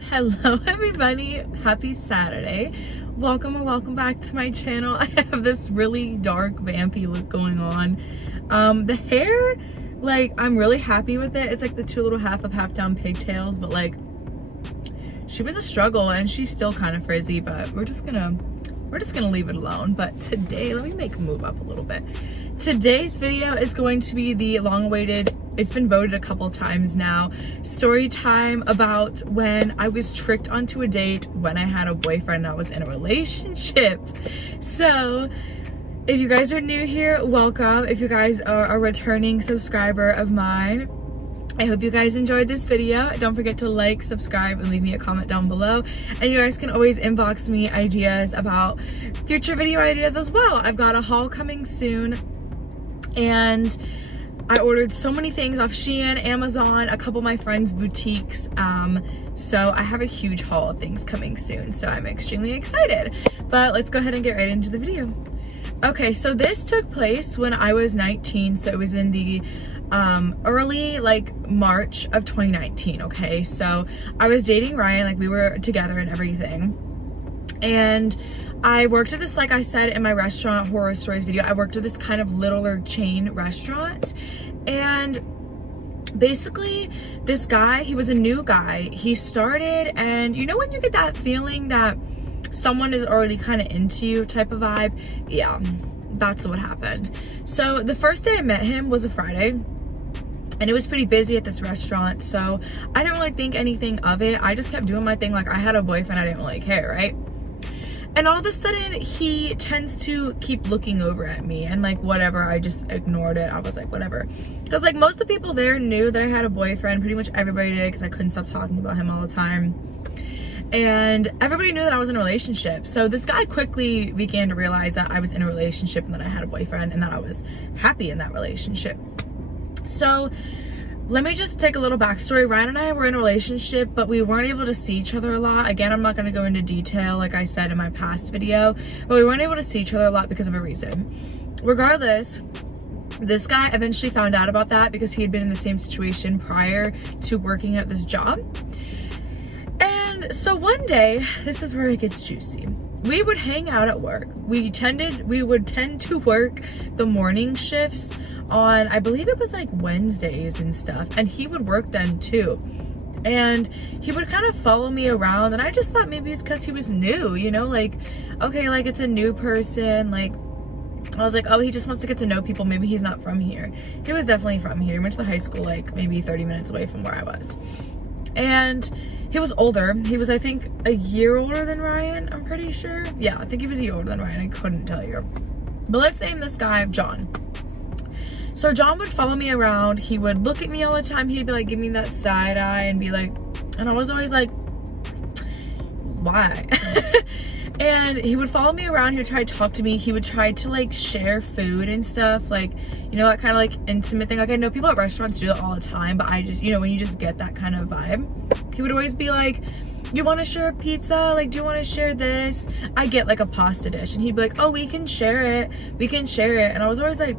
Hello everybody, happy Saturday. Welcome or welcome back to my channel. I have this really dark vampy look going on. The hair, like, I'm really happy with it. It's like the two little half up, half down pigtails, but like, she was a struggle and she's still kind of frizzy, but we're just gonna leave it alone. But today, let me move up a little bit. Today's video is going to be the long-awaited, it's been voted a couple times now, story time about when I was tricked onto a date when I had a boyfriend and I was in a relationship. So if you guys are new here, welcome. If you guys are a returning subscriber of mine, I hope you guys enjoyed this video. Don't forget to like, subscribe, and leave me a comment down below. And you guys can always inbox me ideas about future video ideas as well. I've got a haul coming soon, and I ordered so many things off Shein, Amazon, a couple of my friends' boutiques. So I have a huge haul of things coming soon, so I'm extremely excited. But let's go ahead and get right into the video. Okay, so this took place when I was 19, so it was in the early like March of 2019. Okay, so I was dating Ryan, like we were together and everything, and I worked at this, like I said in my restaurant horror stories video, I worked at this kind of littler chain restaurant. And basically this guy, he was a new guy, he started, and you know when you get that feeling that someone is already kind of into you type of vibe? Yeah, that's what happened. So the first day I met him was a Friday, and it was pretty busy at this restaurant, so I didn't really think anything of it. I just kept doing my thing, like I had a boyfriend, I didn't really care, right? And all of a sudden he tends to keep looking over at me, and like whatever, I just ignored it. I was like, whatever, because like most of the people there knew that I had a boyfriend. Pretty much everybody did, because I couldn't stop talking about him all the time, and everybody knew that I was in a relationship. So this guy quickly began to realize that I was in a relationship and that I had a boyfriend and that I was happy in that relationship. So let me just take a little backstory. Ryan and I were in a relationship, but we weren't able to see each other a lot. Again, I'm not going to go into detail like I said in my past video, but we weren't able to see each other a lot because of a reason. Regardless, this guy eventually found out about that because he had been in the same situation prior to working at this job. And so one day, this is where it gets juicy. We would hang out at work. We would tend to work the morning shifts on, I believe it was like Wednesdays and stuff, and he would work then too. And he would kind of follow me around, and I just thought maybe it's because he was new, you know, like, okay, like it's a new person, like I was like, oh, he just wants to get to know people, maybe he's not from here. He was definitely from here. He went to the high school like maybe 30 minutes away from where I was. And he was older. He was, I think, a year older than Ryan, I'm pretty sure. Yeah, I think he was a year older than Ryan. I couldn't tell you. But let's name this guy John. So John would follow me around. He would look at me all the time. He'd be like, give me that side eye and be like, and I was always like, why? And he would follow me around. He would try to talk to me. He would try to like share food and stuff, like, you know, that kind of like intimate thing. Like I know people at restaurants do that all the time, but I just, you know, when you just get that kind of vibe, he would always be like, you want to share a pizza? Like, do you want to share this? I get like a pasta dish, and he'd be like, oh, we can share it. We can share it. And I was always like,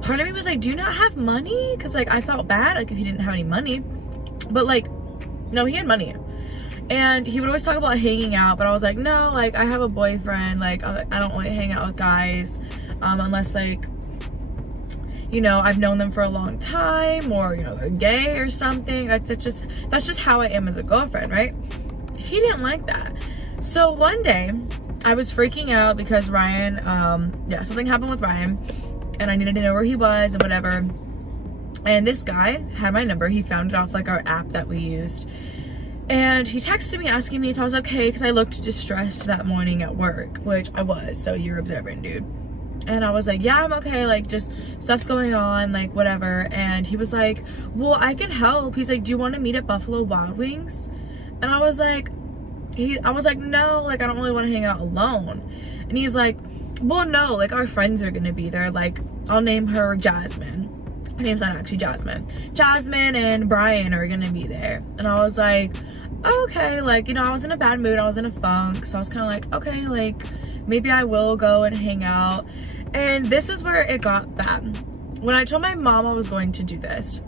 part of me was like, do you not have money? Because like I felt bad like if he didn't have any money, but like, no, he had money. And he would always talk about hanging out, but I was like, no, like I have a boyfriend, like I don't really hang out with guys unless like, you know, I've known them for a long time, or, you know, they're gay or something. That's just how I am as a girlfriend, right? He didn't like that. So one day I was freaking out because Ryan, yeah, something happened with Ryan, and I needed to know where he was and whatever. And this guy had my number. He found it off like our app that we used. And he texted me asking me if I was okay, because I looked distressed that morning at work, which I was, so you're observant, dude. And I was like, yeah, I'm okay, like just stuff's going on, like whatever. And he was like, well, I can help. He's like, do you want to meet at Buffalo Wild Wings? And I was like, no, like I don't really want to hang out alone. And he's like, well, no, like our friends are gonna be there, like I'll name her Jasmine. Her name's not actually Jasmine. Jasmine and Brian are gonna be there. And I was like, okay, like, you know, I was in a bad mood, I was in a funk, so I was kind of like, okay, like maybe I will go and hang out. And this is where it got bad. when I told my mom I was going to do this,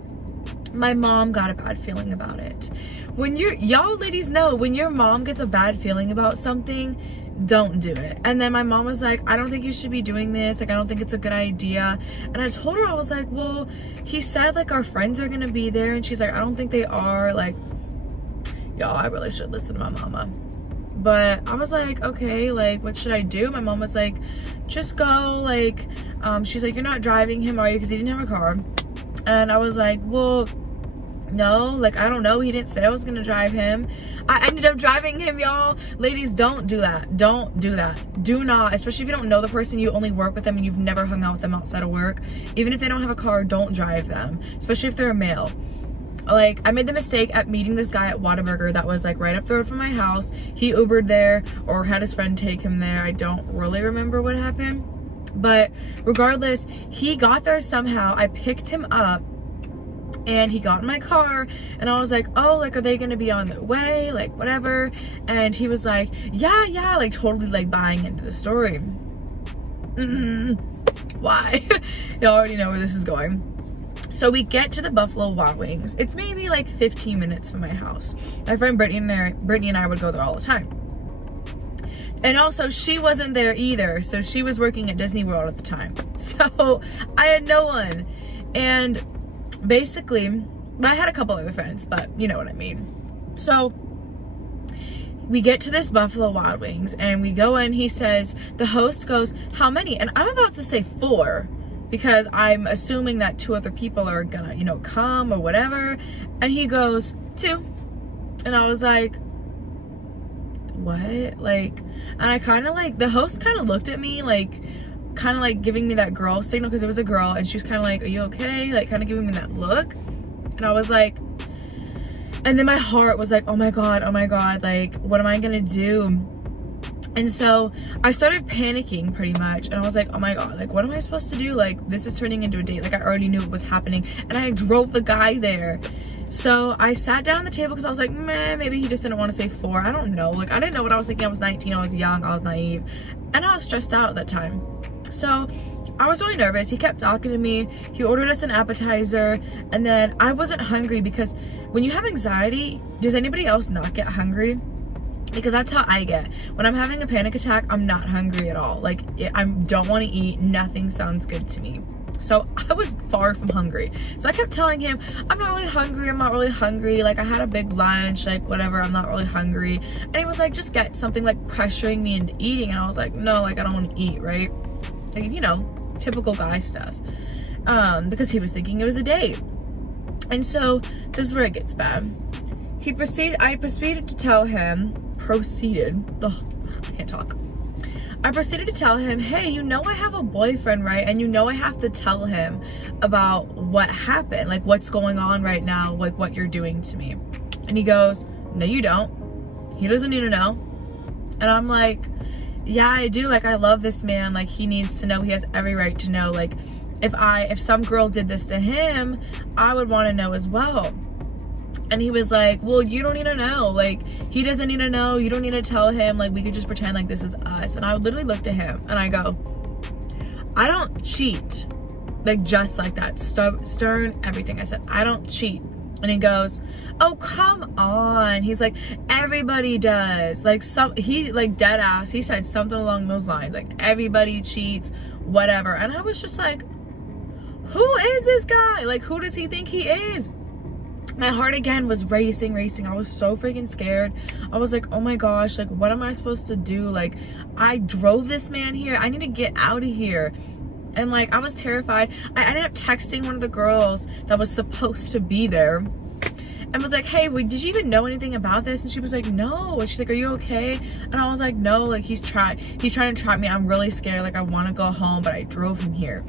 my mom got a bad feeling about it. When y'all ladies know, when your mom gets a bad feeling about something, don't do it. And then my mom was like, I don't think you should be doing this. Like, I don't think it's a good idea. And I told her, I was like, well, he said like our friends are gonna be there. And she's like, I don't think they are. Like, y'all, I really should listen to my mama. But I was like, okay, like, what should I do? My mom was like, just go. Like, she's like, you're not driving him, are you? Because he didn't have a car. And I was like, well, no, like, I don't know. He didn't say I was gonna drive him. I ended up driving him, y'all. Ladies, don't do that. Don't do that. Do not, especially if you don't know the person, you only work with them and you've never hung out with them outside of work. Even if they don't have a car, don't drive them, especially if they're a male. Like, I made the mistake at meeting this guy at Whataburger that was like right up the road from my house. He Ubered there or had his friend take him there. I don't really remember what happened. But regardless, he got there somehow. I picked him up and he got in my car and I was like, oh, like, are they gonna be on their way? Like, whatever. And he was like, yeah, like totally like buying into the story. Why? You already know where this is going. So we get to the Buffalo Wild Wings. It's maybe like 15 minutes from my house. My friend Brittany and I would go there all the time. And also, she wasn't there either. So she was working at Disney World at the time. So I had no one. And basically, I had a couple other friends, but you know what I mean. So we get to this Buffalo Wild Wings and we go in. He says, the host goes, how many? And I'm about to say 4. Because I'm assuming that 2 other people are gonna, you know, come or whatever. And he goes, 2. And I was like, what? Like, and I kind of like, the host kind of looked at me like, kind of like giving me that girl signal because it was a girl. And she was kind of like, are you okay? Like, kind of giving me that look. And I was like, and then my heart was like, oh my God, like, what am I gonna do? And so I started panicking pretty much. And I was like, oh my God, like, what am I supposed to do? Like, this is turning into a date. Like, I already knew it was happening. And I drove the guy there. So I sat down at the table because I was like, man, maybe he just didn't want to say 4. I don't know. Like, I didn't know what I was thinking. I was 19. I was young. I was naive. And I was stressed out at that time. So I was really nervous. He kept talking to me. He ordered us an appetizer. And then I wasn't hungry because when you have anxiety, does anybody else not get hungry? Because that's how I get. When I'm having a panic attack, I'm not hungry at all. Like, I don't want to eat. Nothing sounds good to me. So I was far from hungry. So I kept telling him, I'm not really hungry. I'm not really hungry. Like, I had a big lunch, like, whatever. I'm not really hungry. And he was like, just get something, like, pressuring me into eating. And I was like, no, like, I don't want to eat, right? Like, you know, typical guy stuff. Because he was thinking it was a date. And so this is where it gets bad. I proceeded to tell him, I proceeded to tell him, hey, you know I have a boyfriend, right? And you know I have to tell him about what happened, like what's going on right now, like what you're doing to me. And he goes, no, you don't. He doesn't need to know. And I'm like, yeah, I do. Like, I love this man. Like, he needs to know. He has every right to know. Like, if some girl did this to him, I would want to know as well. And he was like, well, you don't need to know. Like, he doesn't need to know. You don't need to tell him. Like, we could just pretend like this is us. And I literally looked at him and I go, I don't cheat. Like, just like that. Stern, everything. I said, I don't cheat. And he goes, oh, come on. He's like, everybody does. Like, he, like, dead ass. He said something along those lines. Like, everybody cheats, whatever. And I was just like, who is this guy? Like, who does he think he is? My heart again was racing. I was so freaking scared. I was like, oh my gosh, like, what am I supposed to do? Like, I drove this man here. I need to get out of here. And like, I was terrified. I ended up texting one of the girls that was supposed to be there and was like, hey, wait, did you even know anything about this? And she was like, no. And she's like, are you okay? And I was like, no, like, he's trying to trap me. I'm really scared. Like, I want to go home, but I drove him here.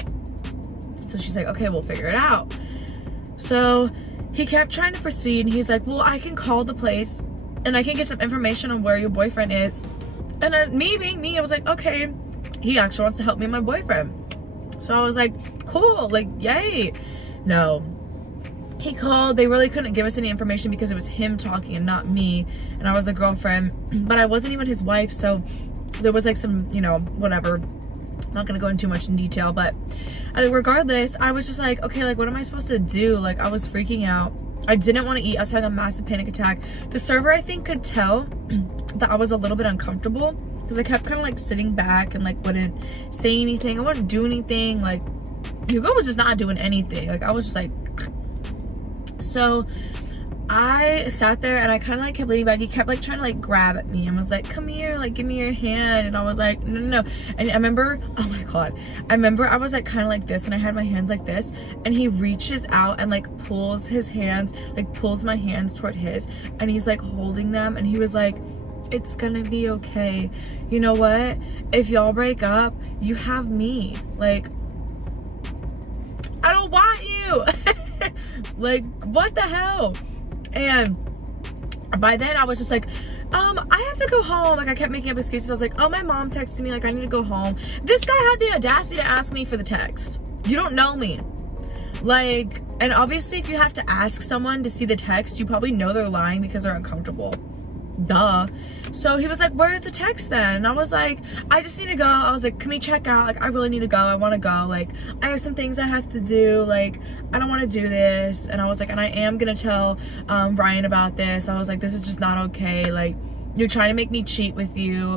So she's like, okay, we'll figure it out. So he kept trying to proceed, and he's like, well, I can call the place and I can get some information on where your boyfriend is. And then me being me, I was like, okay, he actually wants to help me and my boyfriend. So I was like, cool, like, yay. No, he called. They really couldn't give us any information because it was him talking and not me, and I was a girlfriend, but I wasn't even his wife. So there was like some, you know, whatever. I'm not gonna go into too much in detail, but Regardless, I was just like, okay, like what am I supposed to do? Like I was freaking out. I didn't want to eat. I was having a massive panic attack. The server, I think, could tell that I was a little bit uncomfortable because I kept kind of like sitting back and like wouldn't say anything. I wouldn't do anything. Like Hugo was just not doing anything. Like I was just like, so I sat there and I kind of like kept leaning back. He kept like trying to like grab at me and was like, come here, like give me your hand. And I was like, no, no, no. And I remember, oh my God, I remember I was like kind of like this and I had my hands like this, and he reaches out and like pulls his hands, like pulls my hands toward his, and he's like holding them, and he was like, it's gonna be okay. You know what? If y'all break up, you have me. Like, I don't want you. Like, what the hell? And by then I was just like, I have to go home. Like I kept making up excuses. I was like, oh, my mom texted me, like I need to go home. This guy had the audacity to ask me for the text. You don't know me. Like, and obviously if you have to ask someone to see the text, you probably know they're lying because they're uncomfortable. Duh. So he was like, where's the text then? And I was like, I just need to go. I was like, can we check out? Like I really need to go. I want to go. Like I have some things I have to do. Like I don't want to do this. And I was like, and I am gonna tell Ryan about this. I was like, this is just not okay. Like you're trying to make me cheat with you.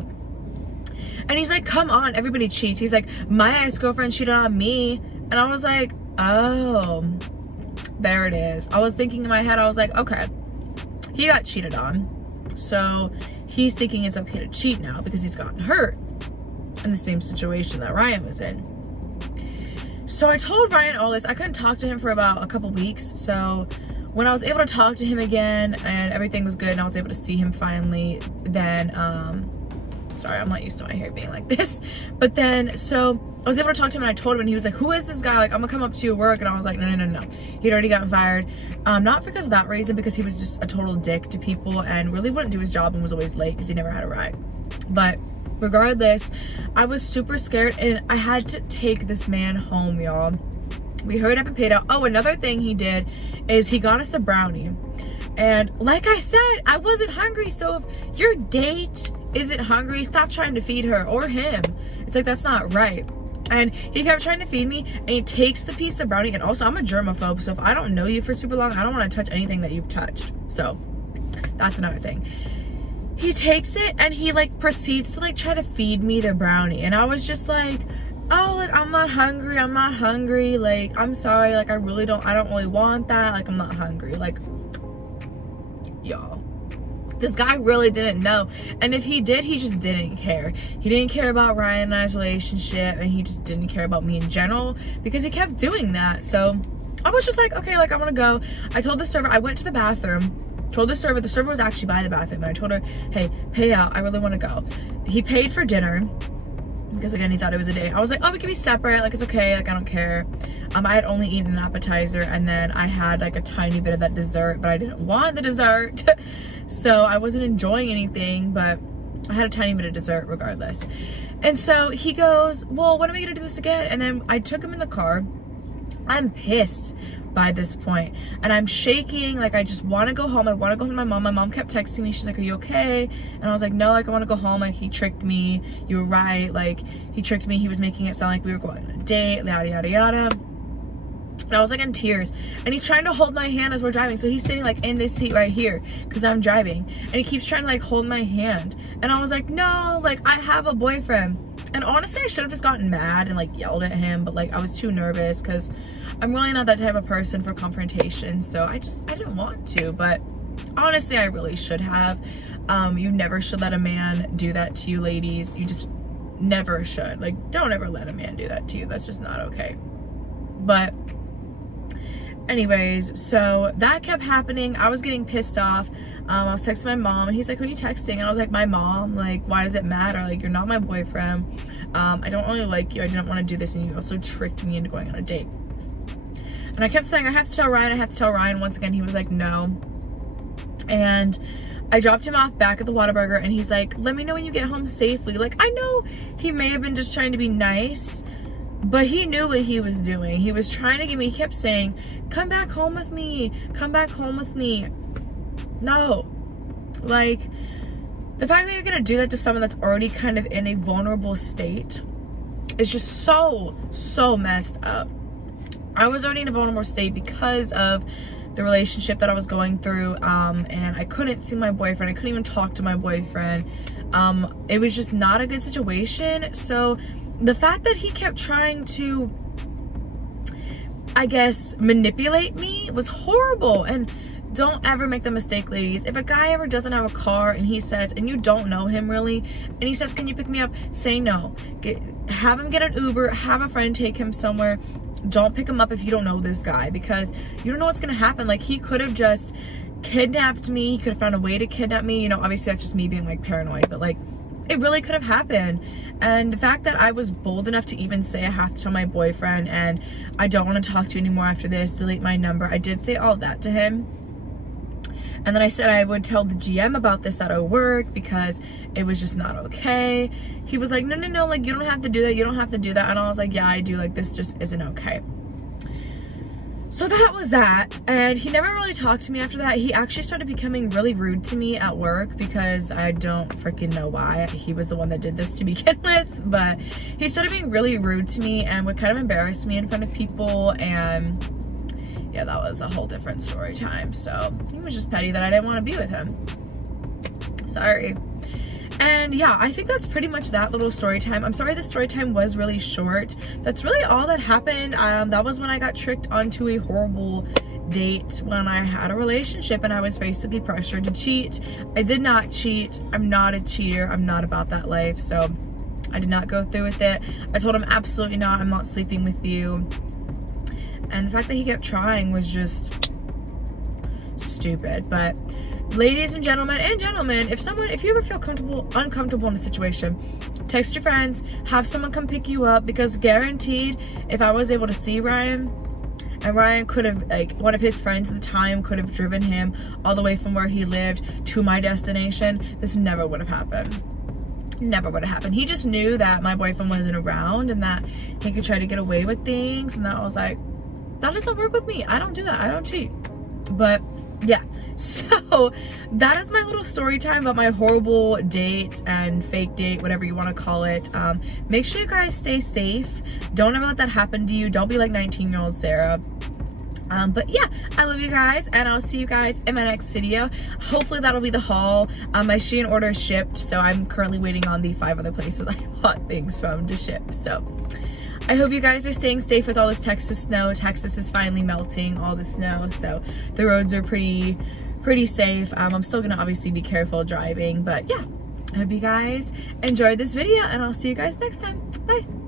And he's like, come on, everybody cheats. He's like, my ex-girlfriend cheated on me. And I was like, oh, there it is. I was thinking in my head, I was like, okay, he got cheated on. So he's thinking it's okay to cheat now because he's gotten hurt in the same situation that Ryan was in. So I told Ryan all this. I couldn't talk to him for about a couple weeks. So when I was able to talk to him again and everything was good and I was able to see him finally, then, sorry, I'm not used to my hair being like this. But then, so I was able to talk to him and I told him, and he was like, who is this guy? Like, I'm gonna come up to you at work. And I was like, no, no, no, no. He'd already gotten fired. Not because of that reason, because he was just a total dick to people and really wouldn't do his job and was always late because he never had a ride. But regardless, I was super scared and I had to take this man home, y'all. We hurried up and paid out. Oh, another thing he did is he got us a brownie. And like I said, I wasn't hungry. So if your date isn't hungry, stop trying to feed her or him. It's like, that's not right. And he kept trying to feed me and he takes the piece of brownie. And also I'm a germaphobe. So if I don't know you for super long, I don't want to touch anything that you've touched. So that's another thing. He takes it and he like proceeds to like try to feed me the brownie. And I was just like, oh, like I'm not hungry. I'm not hungry. Like, I'm sorry. Like I don't really want that. Like I'm not hungry. Like, y'all, this guy really didn't know. And if he did, he just didn't care. He didn't care about Ryan and I's relationship, and he just didn't care about me in general because he kept doing that. So I was just like, okay, like I want to go. I told the server, I went to the bathroom, told the server was actually by the bathroom, and I told her, hey, pay out, I really want to go. He paid for dinner because again, he thought it was a date. I was like, oh, we can be separate, like it's okay, like I don't care. I had only eaten an appetizer and then I had like a tiny bit of that dessert, but I didn't want the dessert. So I wasn't enjoying anything, but I had a tiny bit of dessert regardless. And so he goes, well, when are we gonna do this again? And then I took him in the car. I'm pissed by this point and I'm shaking, like I just want to go home. I want to go home to my mom. My mom kept texting me, she's like, are you okay? And I was like, no, like I want to go home. Like he tricked me, you were right, like he tricked me. He was making it sound like we were going on a date, yada yada yada. And I was like in tears, and he's trying to hold my hand as we're driving. So he's sitting like in this seat right here because I'm driving, and he keeps trying to like hold my hand. And I was like, no, like I have a boyfriend. And honestly, I should have just gotten mad and like yelled at him, but like I was too nervous because I'm really not that type of person for confrontation. So I didn't want to, but honestly, I really should have. You never should let a man do that to you, ladies. You just never should. Like, don't ever let a man do that to you. That's just not okay. But anyways, so that kept happening. I was getting pissed off. I was texting my mom and he's like, who are you texting? And I was like, my mom. Like, why does it matter? Like, you're not my boyfriend. I don't really like you. I didn't want to do this, and you also tricked me into going on a date. And I kept saying, I have to tell Ryan, I have to tell Ryan. Once again, he was like, no. And I dropped him off back at the Whataburger, and he's like, let me know when you get home safely. Like, I know he may have been just trying to be nice, but he knew what he was doing. He was trying to get me, he kept saying, come back home with me, come back home with me. No. Like, the fact that you're gonna do that to someone that's already kind of in a vulnerable state is just so messed up. I was already in a vulnerable state because of the relationship that I was going through, and I couldn't see my boyfriend. I couldn't even talk to my boyfriend. It was just not a good situation. So the fact that he kept trying to, I guess, manipulate me was horrible. And don't ever make the mistake, ladies. If a guy ever doesn't have a car and he says, and you don't know him really, and he says, can you pick me up? Say no. Have him get an Uber, have a friend take him somewhere. Don't pick him up if you don't know this guy, because you don't know what's gonna happen. Like, he could have just kidnapped me. He could have found a way to kidnap me. You know, obviously that's just me being like paranoid, but like, it really could have happened. And the fact that I was bold enough to even say I have to tell my boyfriend and I don't want to talk to you anymore after this, delete my number. I did say all that to him. And then I said I would tell the GM about this at our work because it was just not okay. He was like, no, like, you don't have to do that. You don't have to do that. And I was like, yeah, I do. Like, this just isn't okay. So that was that. And he never really talked to me after that. He actually started becoming really rude to me at work because I don't freaking know why. He was the one that did this to begin with. But he started being really rude to me and would kind of embarrass me in front of people. And yeah, that was a whole different story time. So he was just petty that I didn't want to be with him. Sorry. And yeah, I think that's pretty much that little story time. I'm sorry the story time was really short. That's really all that happened. That was when I got tricked onto a horrible date when I had a relationship and I was basically pressured to cheat. I did not cheat. I'm not a cheater. I'm not about that life. So I did not go through with it. I told him absolutely not. I'm not sleeping with you. And the fact that he kept trying was just stupid. But ladies and gentlemen, if you ever feel uncomfortable in a situation, text your friends, have someone come pick you up, because guaranteed, if I was able to see Ryan, and Ryan could have, like, one of his friends at the time could have driven him all the way from where he lived to my destination, this never would have happened. Never would have happened. He just knew that my boyfriend wasn't around and that he could try to get away with things, and I was like, that doesn't work with me. I don't do that. I don't cheat. But yeah, so that is my little story time about my horrible date and fake date, whatever you want to call it. Make sure you guys stay safe. Don't ever let that happen to you. Don't be like 19-year-old Sarah. But yeah, I love you guys, and I'll see you guys in my next video. Hopefully that'll be the haul. My Shein order shipped, so I'm currently waiting on the 5 other places I bought things from to ship. So I hope you guys are staying safe with all this Texas snow. Texas is finally melting all the snow, so the roads are pretty safe. I'm still gonna obviously be careful driving, but yeah, I hope you guys enjoyed this video, and I'll see you guys next time. Bye.